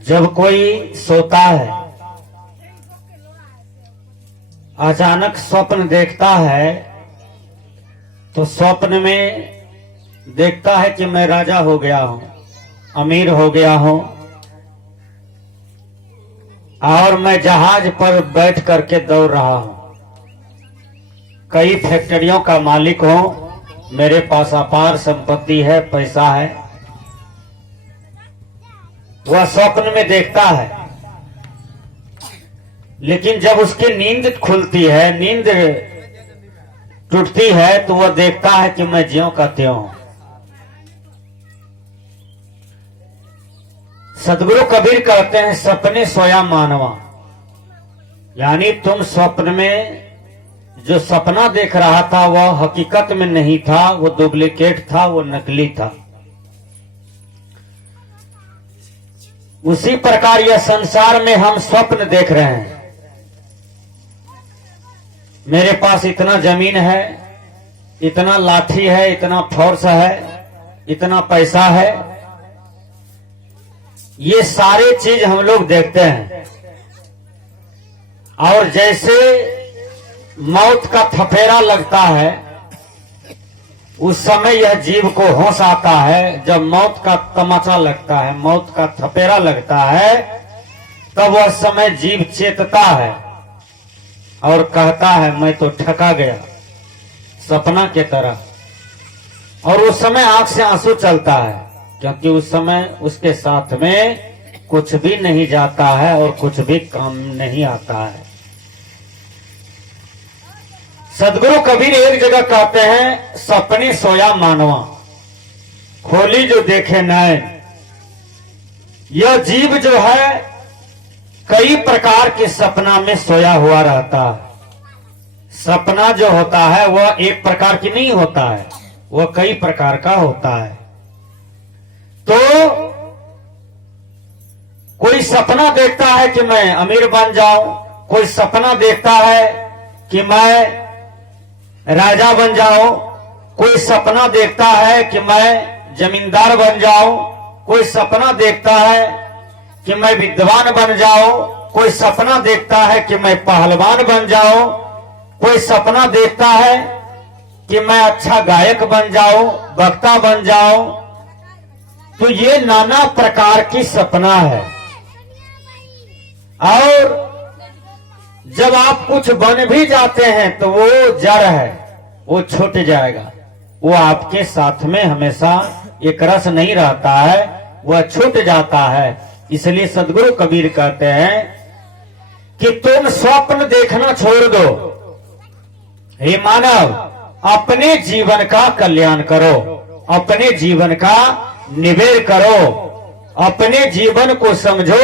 जब कोई सोता है, अचानक स्वप्न देखता है, तो स्वप्न में देखता है कि मैं राजा हो गया हूं, अमीर हो गया हूं और मैं जहाज पर बैठ करके दौड़ रहा हूं, कई फैक्ट्रियों का मालिक हूं, मेरे पास अपार संपत्ति है, पैसा है। वह स्वप्न में देखता है, लेकिन जब उसकी नींद खुलती है, नींद टूटती है, तो वह देखता है कि मैं ज्यों का त्यों हूं। सदगुरु कबीर कहते हैं, सपने सोया मानवा, यानी तुम स्वप्न में जो सपना देख रहा था वह हकीकत में नहीं था, वो डुप्लीकेट था, वो नकली था। उसी प्रकार यह संसार में हम स्वप्न देख रहे हैं। मेरे पास इतना जमीन है, इतना लाठी है, इतना फोर्स है, इतना पैसा है, ये सारे चीज हम लोग देखते हैं। और जैसे मौत का थपेरा लगता है, उस समय यह जीव को होश आता है। जब मौत का तमाचा लगता है, मौत का थपेरा लगता है, तब वह समय जीव चेतता है और कहता है मैं तो ठगा गया, सपना के तरह। और उस समय आंख से आंसू चलता है, क्योंकि उस समय उसके साथ में कुछ भी नहीं जाता है और कुछ भी काम नहीं आता है। सदगुरु कबीर एक जगह कहते हैं, सपने सोया मानवा, खोली जो देखे नैन। यह जीव जो है कई प्रकार के सपना में सोया हुआ रहता है। सपना जो होता है वह एक प्रकार की नहीं होता है, वह कई प्रकार का होता है। तो कोई सपना देखता है कि मैं अमीर बन जाऊं, कोई सपना देखता है कि मैं राजा बन जाऊं, कोई सपना देखता है कि मैं जमींदार बन जाऊं, कोई सपना देखता है कि मैं विद्वान बन जाऊं, कोई सपना देखता है कि मैं पहलवान बन जाऊं, कोई सपना देखता है कि मैं अच्छा गायक बन जाऊं, वक्ता बन जाऊं। तो ये नाना प्रकार की सपना है। और जब आप कुछ बन भी जाते हैं तो वो जड़ है, वो छूट जाएगा, वो आपके साथ में हमेशा एक रस नहीं रहता है, वह छूट जाता है। इसलिए सदगुरु कबीर कहते हैं कि तुम स्वप्न देखना छोड़ दो, हे मानव, अपने जीवन का कल्याण करो, अपने जीवन का निवेद करो, अपने जीवन को समझो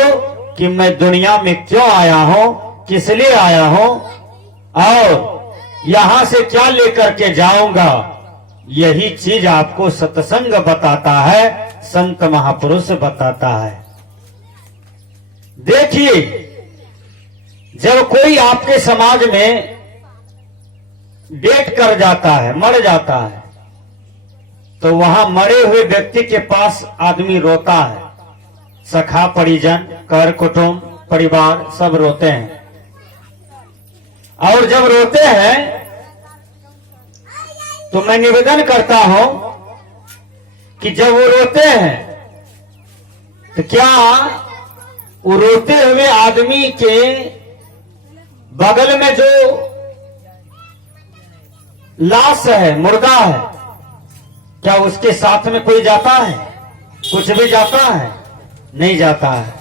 कि मैं दुनिया में क्यों आया हूं, किस लिए आया हूं और यहां से क्या लेकर के जाऊंगा। यही चीज आपको सत्संग बताता है, संत महापुरुष बताता है। देखिए, जब कोई आपके समाज में डेथ कर जाता है, मर जाता है, तो वहां मरे हुए व्यक्ति के पास आदमी रोता है, सखा परिजन, कर कुटुंब, परिवार सब रोते हैं। और जब रोते हैं तो मैं निवेदन करता हूं कि जब वो रोते हैं तो क्या वो रोते हुए आदमी के बगल में जो लाश है, मुर्दा है, क्या उसके साथ में कोई जाता है? कुछ भी जाता है? नहीं जाता है।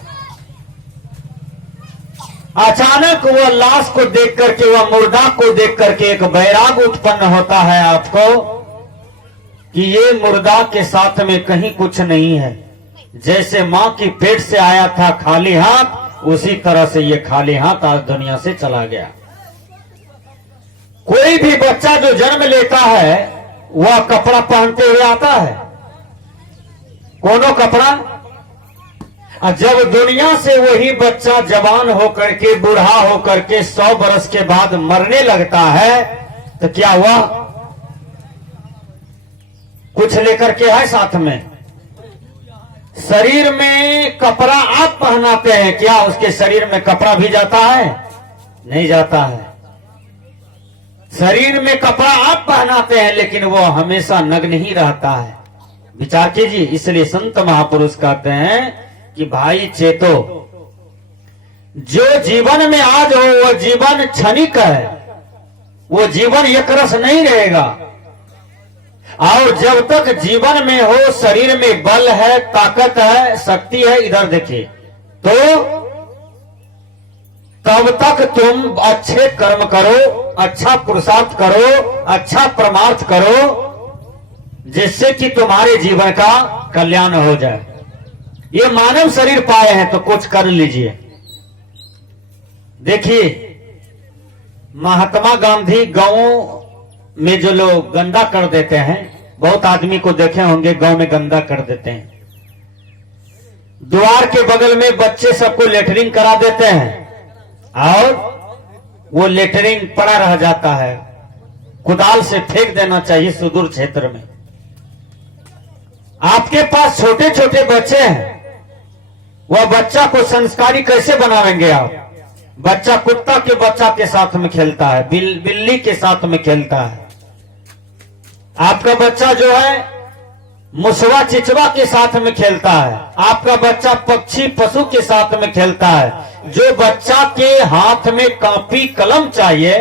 अचानक वह लाश को देख करके, वह मुर्दा को देख करके एक बैराग उत्पन्न होता है आपको कि ये मुर्दा के साथ में कहीं कुछ नहीं है। जैसे मां की पेट से आया था खाली हाथ, उसी तरह से ये खाली हाथ आज दुनिया से चला गया। कोई भी बच्चा जो जन्म लेता है वह कपड़ा पहनते हुए आता है, कोनो कपड़ा। और जब दुनिया से वही बच्चा जवान होकर के, बूढ़ा होकर के 100 बरस के बाद मरने लगता है, तो क्या हुआ? कुछ लेकर के है साथ में? शरीर में कपड़ा आप पहनाते हैं, क्या उसके शरीर में कपड़ा भी जाता है? नहीं जाता है। शरीर में कपड़ा आप पहनाते हैं, लेकिन वो हमेशा नग्न ही रहता है। विचार कीजिए। इसलिए संत महापुरुष कहते हैं कि भाई चेतो, जो जीवन में आज हो वो जीवन क्षणिक है, वो जीवन एक रस नहीं रहेगा। और जब तक जीवन में हो, शरीर में बल है, ताकत है, शक्ति है, इधर देखिए, तो तब तक तुम अच्छे कर्म करो, अच्छा पुरुषार्थ करो, अच्छा परमार्थ करो, जिससे कि तुम्हारे जीवन का कल्याण हो जाए। ये मानव शरीर पाए हैं तो कुछ कर लीजिए। देखिए, महात्मा गांधी गांव में जो लोग गंदा कर देते हैं, बहुत आदमी को देखे होंगे गांव में गंदा कर देते हैं। द्वार के बगल में बच्चे सबको लेटरिंग करा देते हैं और वो लेटरिंग पड़ा रह जाता है। कुदाल से फेंक देना चाहिए सुदूर क्षेत्र में। आपके पास छोटे छोटे बच्चे हैं, वह बच्चा को संस्कारी कैसे बनाएंगे आप? बच्चा कुत्ता के बच्चा के साथ में खेलता है, बिल्ली के साथ में खेलता है। आपका बच्चा जो है मुसवा चिचवा के साथ में खेलता है। आपका बच्चा पक्षी पशु के साथ में खेलता है। जो बच्चा के हाथ में कॉपी कलम चाहिए,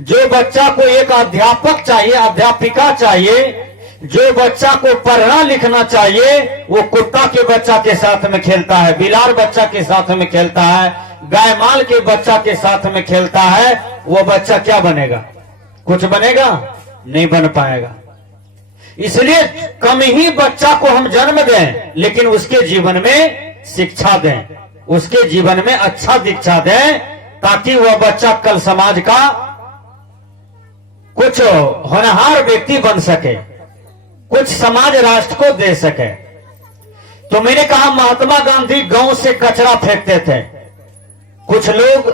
जो बच्चा को एक अध्यापक चाहिए, अध्यापिका चाहिए, जो बच्चा को पढ़ना लिखना चाहिए, वो कुत्ता के बच्चा के साथ में खेलता है, बिलार बच्चा के साथ में खेलता है, गाय माल के बच्चा के साथ में खेलता है। वो बच्चा क्या बनेगा? कुछ बनेगा? नहीं बन पाएगा। इसलिए कम ही बच्चा को हम जन्म दें, लेकिन उसके जीवन में शिक्षा दें, उसके जीवन में अच्छा दीक्षा दें, ताकि वह बच्चा कल समाज का कुछ होनहार व्यक्ति बन सके, कुछ समाज राष्ट्र को दे सके। तो मैंने कहा महात्मा गांधी गांव से कचरा फेंकते थे। कुछ लोग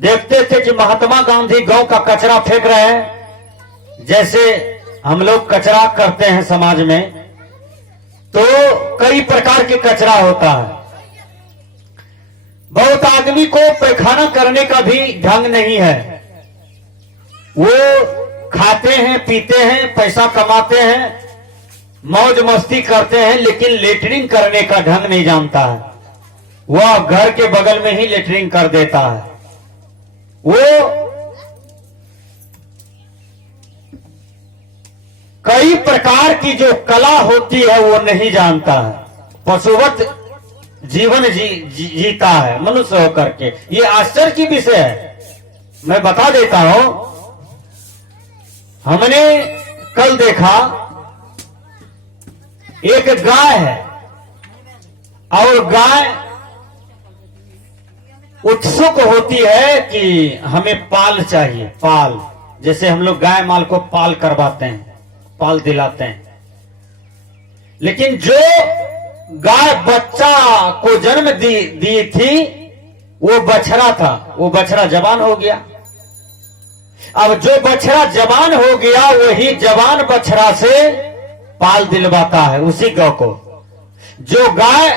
देखते थे कि महात्मा गांधी गांव का कचरा फेंक रहे हैं, जैसे हम लोग कचरा करते हैं समाज में, तो कई प्रकार के कचरा होता है। बहुत आदमी को पैखाना करने का भी ढंग नहीं है। वो खाते हैं, पीते हैं, पैसा कमाते हैं, मौज मस्ती करते हैं, लेकिन लेटरिंग करने का ढंग नहीं जानता है। वह घर के बगल में ही लेटरिंग कर देता है। वो कई प्रकार की जो कला होती है वो नहीं जानता है। पशुवत जीवन जीता है मनुष्य होकर के। ये आश्चर्य की विषय है। मैं बता देता हूं, हमने कल देखा एक गाय है और गाय उत्सुक होती है कि हमें पाल चाहिए। पाल, जैसे हम लोग गाय माल को पाल करवाते हैं, पाल दिलाते हैं। लेकिन जो गाय बच्चा को जन्म दी थी, वो बछड़ा था। वो बछड़ा जवान हो गया। अब जो बछड़ा जवान हो गया, वही जवान बछड़ा से पाल दिलवाता है उसी गौ को। जो गाय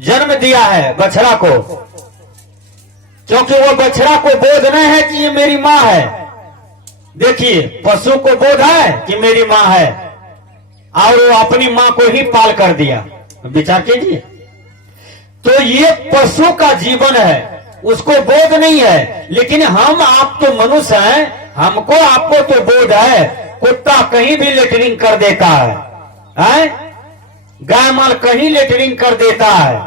जन्म दिया है बछड़ा को, क्योंकि वो बछड़ा को बोध नहीं है कि ये मेरी मां है। देखिए, पशु को बोध है कि मेरी मां है, और वो अपनी मां को ही पाल कर दिया। विचार कीजिए। तो ये पशु का जीवन है, उसको बोध नहीं है। लेकिन हम आप तो मनुष्य हैं, हमको आपको तो बोध है। कुत्ता कहीं भी लेटरिंग कर देता है? गाय माल कहीं लेटरिंग कर देता है,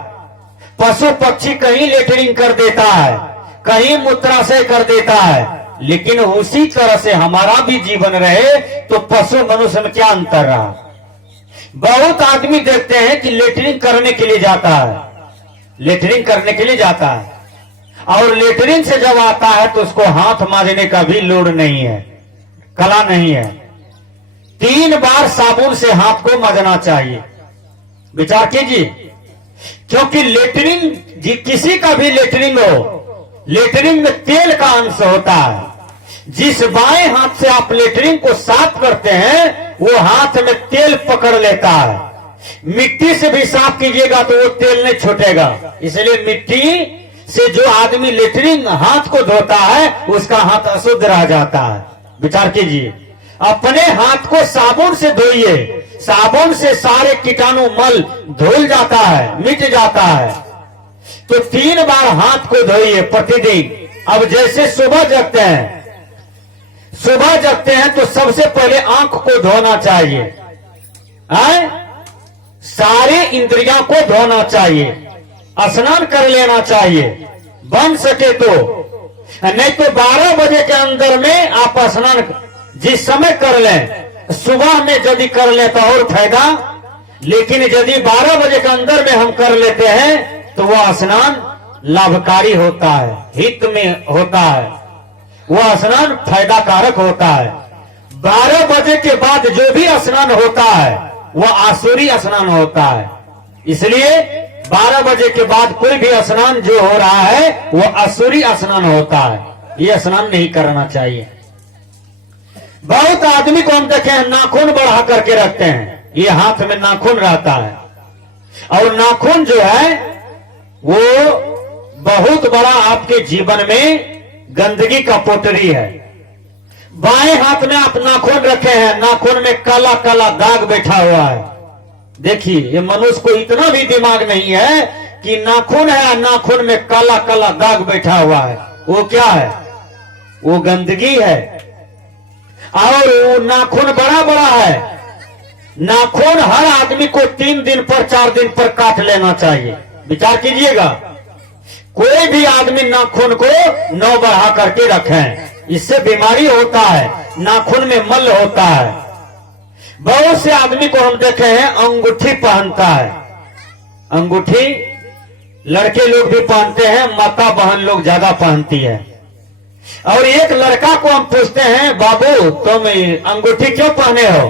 पशु पक्षी कहीं लेटरिंग कर देता है, कहीं मूत्राशय कर देता है। लेकिन उसी तरह से हमारा भी जीवन रहे तो पशु मनुष्य में क्या अंतर रहा? बहुत आदमी देखते हैं कि लेटरिंग करने के लिए जाता है, लेटरिंग करने के लिए जाता है, और लेटरिंग से जब आता है तो उसको हाथ मांजने का भी लोड नहीं है, कला नहीं है। 3 बार साबुन से हाथ को मांजना चाहिए। विचार कीजिए। क्योंकि लेटरिंग, किसी का भी लेटरिंग हो, लेटरिंग में तेल का अंश होता है। जिस बाएं हाथ से आप लेटरिंग को साफ करते हैं, वो हाथ में तेल पकड़ लेता है। मिट्टी से भी साफ कीजिएगा तो वो तेल नहीं छूटेगा। इसलिए मिट्टी से जो आदमी लेटरिन हाथ को धोता है उसका हाथ अशुद्ध रह जाता है। विचार कीजिए, अपने हाथ को साबुन से धोइए, साबुन से सारे कीटाणु मल धुल जाता है, मिट जाता है। तो 3 बार हाथ को धोइए प्रतिदिन। अब जैसे सुबह जगते हैं तो सबसे पहले आंख को धोना चाहिए, सारे इंद्रियों को धोना चाहिए, स्नान कर लेना चाहिए बन सके तो, नहीं तो 12 बजे के अंदर में आप स्नान जिस समय कर लें, सुबह में यदि कर लें तो और फायदा, लेकिन यदि 12 बजे के अंदर में हम कर लेते हैं तो वह स्नान लाभकारी होता है, हित में होता है, वह स्नान फायदा कारक होता है। 12 बजे के बाद जो भी स्नान होता है वह आसुरी स्नान होता है। इसलिए 12 बजे के बाद कोई भी स्नान जो हो रहा है वह आसुरी स्नान होता है, यह स्नान नहीं करना चाहिए। बहुत आदमी को हम देखे हैं नाखून बढ़ा करके रखते हैं, ये हाथ में नाखून रहता है, और नाखून जो है वो बहुत बड़ा आपके जीवन में गंदगी का पोटरी है। बाएं हाथ में आप नाखून रखे हैं, नाखून में काला काला दाग बैठा हुआ है। देखिए, ये मनुष्य को इतना भी दिमाग नहीं है कि नाखून है, नाखून में काला काला दाग बैठा हुआ है, वो क्या है? वो गंदगी है। और वो नाखून बड़ा बड़ा है। नाखून हर आदमी को 3 दिन पर 4 दिन पर काट लेना चाहिए। विचार कीजिएगा, कोई भी आदमी नाखून को 9 बढ़ा करके रखें, इससे बीमारी होता है, नाखून में मल होता है। बहुत से आदमी को हम देखे हैं अंगूठी पहनता है, अंगूठी लड़के लोग भी पहनते हैं, माता बहन लोग ज्यादा पहनती है। और एक लड़का को हम पूछते हैं, बाबू तुम अंगूठी क्यों पहने हो?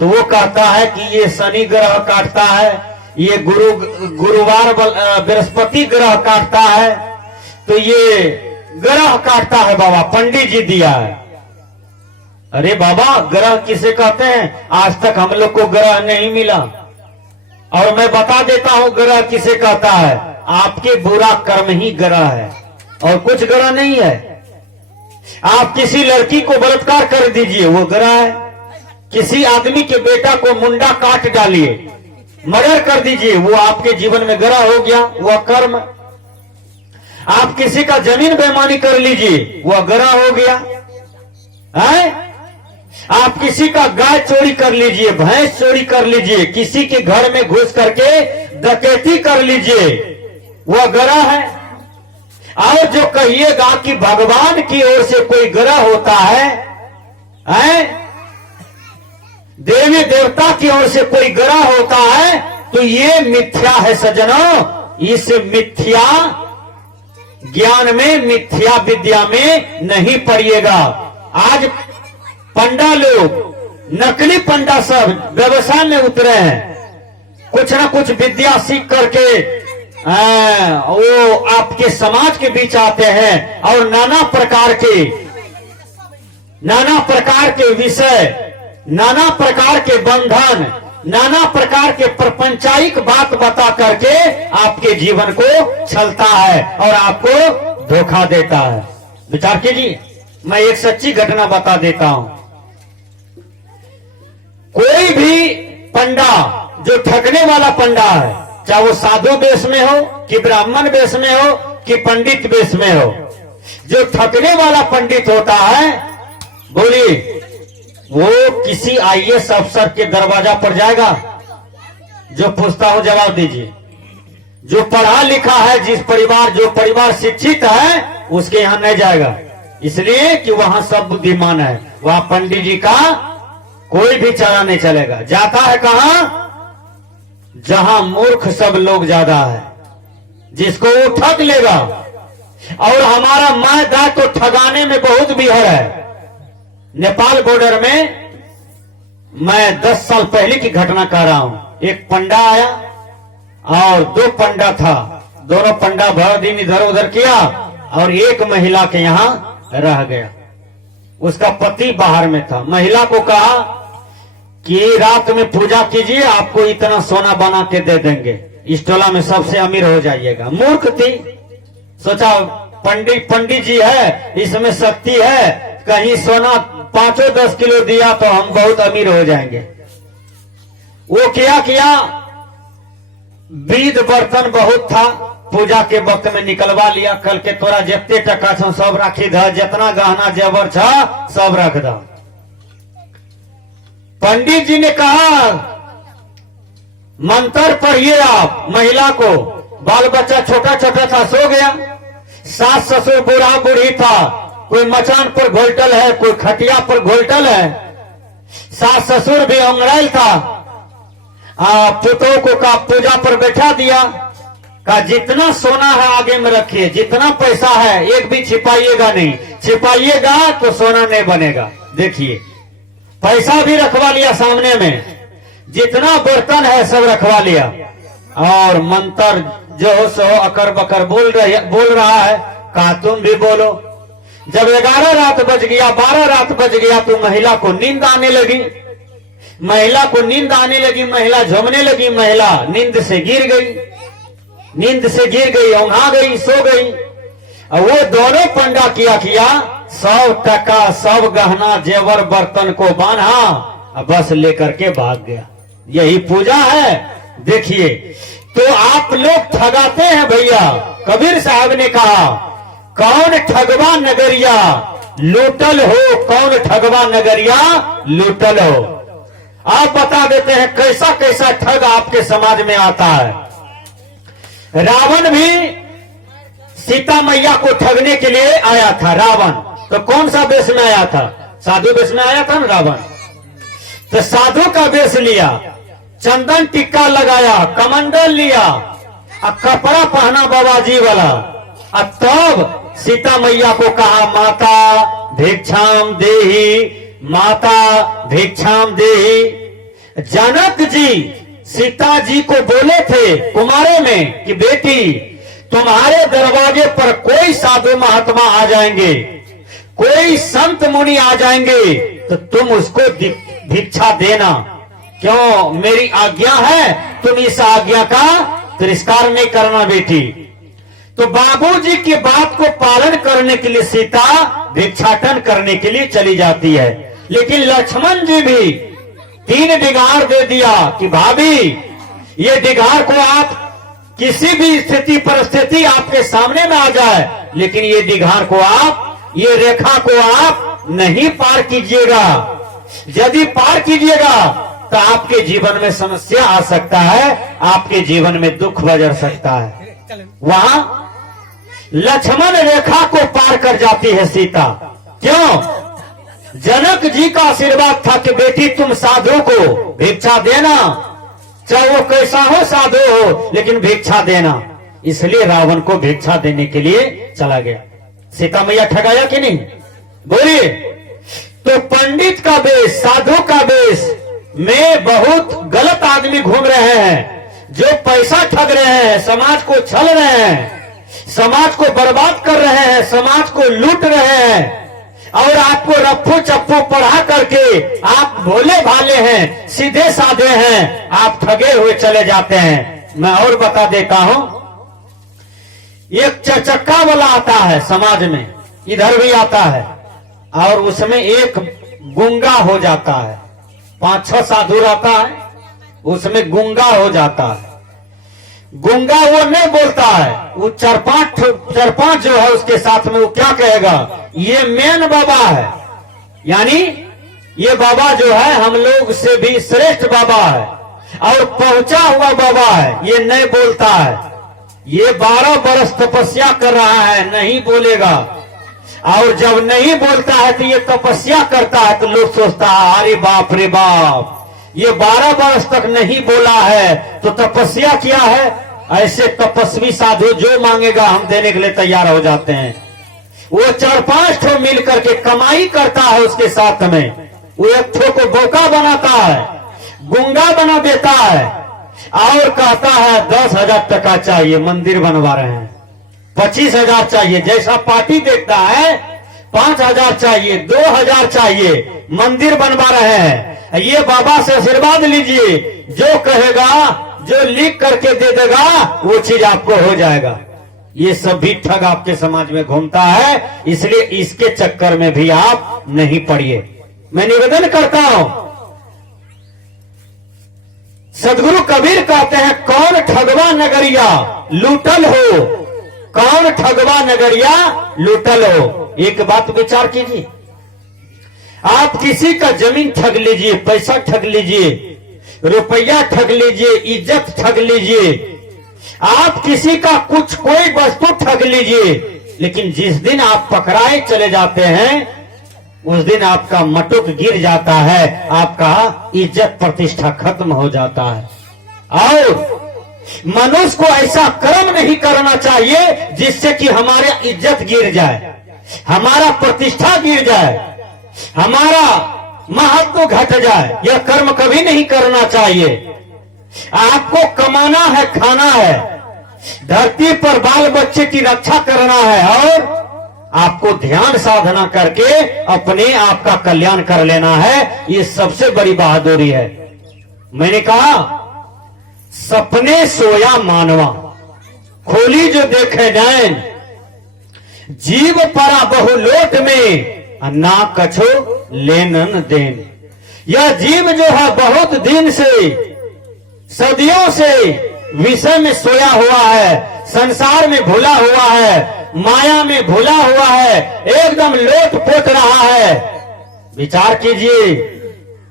तो वो कहता है कि ये शनि ग्रह काटता है, ये गुरुवार बृहस्पति ग्रह काटता है, तो ये ग्रह काटता है बाबा, पंडित जी दिया है। अरे बाबा, ग्रह किसे कहते हैं? आज तक हम लोग को ग्रह नहीं मिला। और मैं बता देता हूं ग्रह किसे कहता है। आपके बुरा कर्म ही ग्रह है, और कुछ ग्रह नहीं है। आप किसी लड़की को बलात्कार कर दीजिए, वो ग्रह है। किसी आदमी के बेटा को मुंडा काट डालिए, मर्डर कर दीजिए, वो आपके जीवन में ग्रह हो गया, वह कर्म। आप किसी का जमीन बेईमानी कर लीजिए, वह ग्रह हो गया है। आप किसी का गाय चोरी कर लीजिए, भैंस चोरी कर लीजिए, किसी के घर में घुस करके डकैती कर लीजिए, वह ग्रह है। और जो कहिएगा कि भगवान की ओर से कोई ग्रह होता है, देवी देवता की ओर से कोई ग्रह होता है, तो ये मिथ्या है सज्जनों। इस मिथ्या ज्ञान में, मिथ्या विद्या में नहीं पड़िएगा। आज पंडा लोग, नकली पंडा सब व्यवसाय में उतरे हैं, कुछ ना कुछ विद्या सीख करके वो आपके समाज के बीच आते हैं और नाना प्रकार के विषय, नाना प्रकार के बंधन, नाना प्रकार के प्रपंचायिक बात बता करके आपके जीवन को छलता है और आपको धोखा देता है। विचार कीजिए, मैं एक सच्ची घटना बता देता हूं। कोई भी पंडा जो ठगने वाला पंडा है, चाहे वो साधु वेश में हो कि ब्राह्मण वेश में हो कि पंडित वेश में हो, जो ठगने वाला पंडित होता है, बोलिए, वो किसी आईएएस अफसर के दरवाजा पर जाएगा? जो पूछता हो जवाब दीजिए। जो पढ़ा लिखा है, जो परिवार शिक्षित है, उसके यहां नहीं जाएगा, इसलिए कि वहां सब बुद्धिमान है। वहां पंडित जी का कोई भी चारा नहीं चलेगा। जाता है कहां? जहां मूर्ख सब लोग ज्यादा है, जिसको वो ठग लेगा। और हमारा माय दाय तो ठगाने में बहुत बिहर है। नेपाल बॉर्डर में मैं 10 साल पहले की घटना कह रहा हूं। एक पंडा आया और 2 पंडा था, दोनों पंडा भर दिन इधर उधर किया और एक महिला के यहां रह गया। उसका पति बाहर में था। महिला को कहा कि रात में पूजा कीजिए, आपको इतना सोना बना के दे देंगे, इस टोला में सबसे अमीर हो जाइएगा। मूर्ख थी, सोचा पंडित जी है, इसमें शक्ति है, कहीं सोना 5-10 किलो दिया तो हम बहुत अमीर हो जाएंगे। वो किया बीज बर्तन बहुत था, पूजा के वक्त में निकलवा लिया। कल के तोरा जितने टका छ सब राखी ध, जितना गहना जेवर छ सब रख द। पंडित जी ने कहा मंत्र पढ़िए आप। महिला को, बाल बच्चा छोटा छोटा था, सो गया। सास ससुर बूढ़ा बूढ़ी था, कोई मचान पर घोलटल है, कोई खटिया पर घोलटल है। सास ससुर भी अंगड़ाइल था। पुतों को का पूजा पर बैठा दिया, का जितना सोना है आगे में रखिए, जितना पैसा है एक भी छिपाइएगा नहीं, छिपाइएगा तो सोना नहीं बनेगा। देखिए पैसा भी रखवा लिया सामने में, जितना बर्तन है सब रखवा लिया, और मंत्र जो सो अकर बकर बोल रहा है। का तुम भी बोलो। जब 11 रात बज गया, 12 रात बज गया तो महिला को नींद आने लगी। महिला झूमने लगी। महिला नींद से गिर गई, औंघा गई, सो गई। और वो दोनों पंडा किया 100 टका सब गहना जेवर बर्तन को बांधा, बस लेकर के भाग गया। यही पूजा है। देखिए तो आप लोग ठगाते हैं भैया। कबीर साहब ने कहा कौन ठगवा नगरिया लूटल हो, कौन ठगवा नगरिया लूटल हो। आप बता देते हैं कैसा कैसा ठग आपके समाज में आता है। रावण भी सीता मैया को ठगने के लिए आया था। रावण तो कौन सा वेश में आया था? साधु वेश में आया था ना रावण। तो साधु का वेश लिया, चंदन टिक्का लगाया, कमंडल लिया, कपड़ा पहना बाबाजी वाला। अब तब सीता मैया को कहा माता भिक्षाम देहि, माता भिक्षाम देहि। जनक जी सीता जी को बोले थे कुमारे में कि बेटी तुम्हारे दरवाजे पर कोई साधु महात्मा आ जाएंगे, कोई संत मुनि आ जाएंगे, तो तुम उसको भिक्षा देना। क्यों? मेरी आज्ञा है, तुम इस आज्ञा का तिरस्कार नहीं करना बेटी। तो बाबूजी की बात को पालन करने के लिए सीता भिक्षाटन करने के लिए चली जाती है। लेकिन लक्ष्मण जी भी 3 डिगार दे दिया कि भाभी ये डिगार को आप किसी भी स्थिति परिस्थिति आपके सामने में आ जाए, लेकिन ये डिगार को आप, ये रेखा को आप नहीं पार कीजिएगा। यदि पार कीजिएगा तो आपके जीवन में समस्या आ सकता है, आपके जीवन में दुख बजर सकता है। वहां लक्ष्मण रेखा को पार कर जाती है सीता। क्यों? जनक जी का आशीर्वाद था कि बेटी तुम साधु को भिक्षा देना, चाहे वो कैसा हो साधु हो, लेकिन भिक्षा देना। इसलिए रावण को भिक्षा देने के लिए चला गया। सीता मैया ठगाया कि नहीं? बोलिए। तो पंडित का वेश, साधु का वेश में बहुत गलत आदमी घूम रहे हैं, जो पैसा ठग रहे हैं, समाज को छल रहे हैं, समाज को बर्बाद कर रहे हैं, समाज को लूट रहे हैं, और आपको रफ्फू चप्पू पढ़ा करके आप भोले भाले हैं, सीधे साधे हैं, आप ठगे हुए चले जाते हैं। मैं और बता देता हूं, एक चरचक्का वाला आता है समाज में, इधर भी आता है, और उसमें एक गूंगा हो जाता है। 5-6 साधु रहता है, उसमें गूंगा हो जाता है। गूंगा वो नहीं बोलता है, वो 4-5 जो है उसके साथ में, वो क्या कहेगा? ये मेन बाबा है, यानी ये बाबा जो है हम लोग से भी श्रेष्ठ बाबा है और पहुंचा हुआ बाबा है। ये नहीं बोलता है, ये 12 बरस तपस्या कर रहा है, नहीं बोलेगा। और जब नहीं बोलता है तो ये तपस्या करता है, तो लोग सोचता है अरे बाप रे बाप, ये 12 वर्ष तक नहीं बोला है तो तपस्या किया है। ऐसे तपस्वी साधु जो मांगेगा हम देने के लिए तैयार हो जाते हैं। वो 4-5 ठो मिल करके कमाई करता है उसके साथ में, वो एक ठो को बोका बनाता है, गूंगा बना देता है, और कहता है 10,000 टका चाहिए, मंदिर बनवा रहे हैं, 25,000 चाहिए, जैसा पार्टी देखता है 5,000 चाहिए, 2,000 चाहिए, मंदिर बनवा रहे हैं। ये बाबा से आशीर्वाद लीजिए, जो कहेगा, जो लिख करके दे देगा, वो चीज आपको हो जाएगा। ये सब भी ठग आपके समाज में घूमता है, इसलिए इसके चक्कर में भी आप नहीं पड़िए। मैं निवेदन करता हूं, सदगुरु कबीर कहते हैं, कौन ठगवा नगरिया लूटल हो, कौन ठगवा नगरिया लूटल हो। एक बात विचार कीजिए, आप किसी का जमीन ठग लीजिए, पैसा ठग लीजिए, रुपया ठग लीजिए, इज्जत ठग लीजिए, आप किसी का कुछ कोई वस्तु ठग लीजिए, लेकिन जिस दिन आप पकड़ाए चले जाते हैं, उस दिन आपका मटुक गिर जाता है, आपका इज्जत प्रतिष्ठा खत्म हो जाता है। और मनुष्य को ऐसा कर्म नहीं करना चाहिए जिससे कि हमारे इज्जत गिर जाए, हमारा प्रतिष्ठा गिर जाए, हमारा महत्व घट जाए। यह कर्म कभी नहीं करना चाहिए। आपको कमाना है, खाना है, धरती पर बाल बच्चे की रक्षा करना है, और आपको ध्यान साधना करके अपने आप का कल्याण कर लेना है। ये सबसे बड़ी बहादुरी है। मैंने कहा, सपने सोया मानवा, खोली जो देखे नैन, जीव परा बहु लोट में, ना कछो लेनन देन। यह जीव जो है बहुत दिन से, सदियों से विषय में सोया हुआ है, संसार में भूला हुआ है, माया में भूला हुआ है, एकदम लोट पोट रहा है। विचार कीजिए,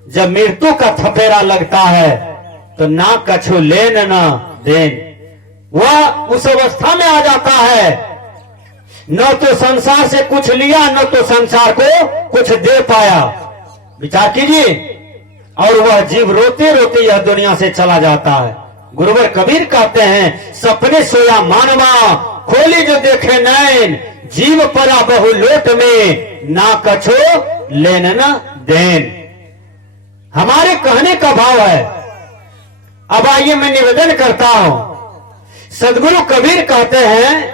जब मृत्यु का थपेरा लगता है तो ना कछु लेन न देन, वह उस अवस्था में आ जाता है, न तो संसार से कुछ लिया, न तो संसार को कुछ दे पाया। विचार कीजिए, और वह जीव रोते रोते यह दुनिया से चला जाता है। गुरुवर कबीर कहते हैं, सपने सोया मानवा, खोली जो देखे नैन, जीव परा बहु लोट में, ना कछो लेन न देन। हमारे कहने का भाव है। अब आइए मैं निवेदन करता हूं, सदगुरु कबीर कहते हैं,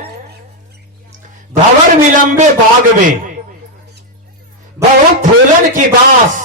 भंवर विलंबे बाग में बहु फूलन की बास,